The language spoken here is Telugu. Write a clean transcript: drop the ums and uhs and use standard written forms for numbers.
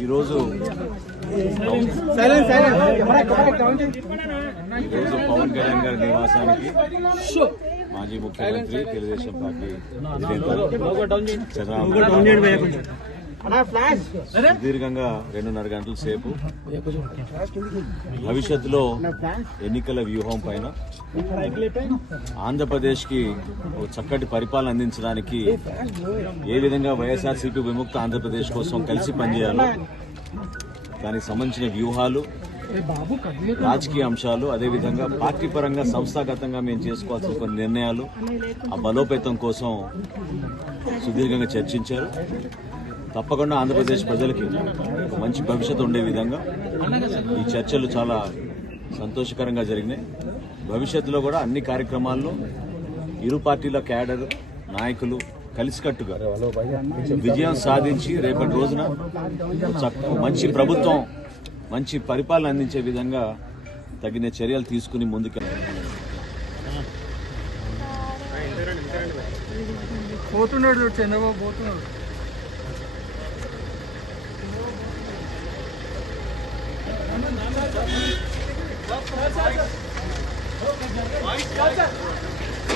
ఈరోజు పవన్ కళ్యాణ్ గారి నివాసానికి మాజీ ముఖ్యమంత్రి తెలుగుదేశం పార్టీ సుదీర్ఘంగా 2.5 గంటల సేపు భవిష్యత్తులో ఎన్నికల వ్యూహం పైన ఆంధ్రప్రదేశ్ కి చక్కటి పరిపాలన అందించడానికి ఏ విధంగా వైఎస్ఆర్సీపీ విముక్త ఆంధ్రప్రదేశ్ కోసం కలిసి పనిచేయాలో దానికి సంబంధించిన వ్యూహాలు, రాజకీయ అంశాలు, అదేవిధంగా పార్టీ పరంగా సంస్థాగతంగా మేము చేసుకోవాల్సిన కొన్ని నిర్ణయాలు, ఆ బలోపేతం కోసం సుదీర్ఘంగా చర్చించారు. తప్పకుండా ఆంధ్రప్రదేశ్ ప్రజలకి ఒక మంచి భవిష్యత్తు ఉండే విధంగా ఈ చర్చలు చాలా సంతోషకరంగా జరిగినాయి. భవిష్యత్తులో కూడా అన్ని కార్యక్రమాల్లో ఇరు పార్టీల క్యాడర్ నాయకులు కలిసికట్టుగా విజయం సాధించి రేపటి రోజున మంచి ప్రభుత్వం, మంచి పరిపాలన అందించే విధంగా తగిన చర్యలు తీసుకుని ముందుకు పోతున్నాడు. చంద్రబాబు పోతున్నాడు. Vai,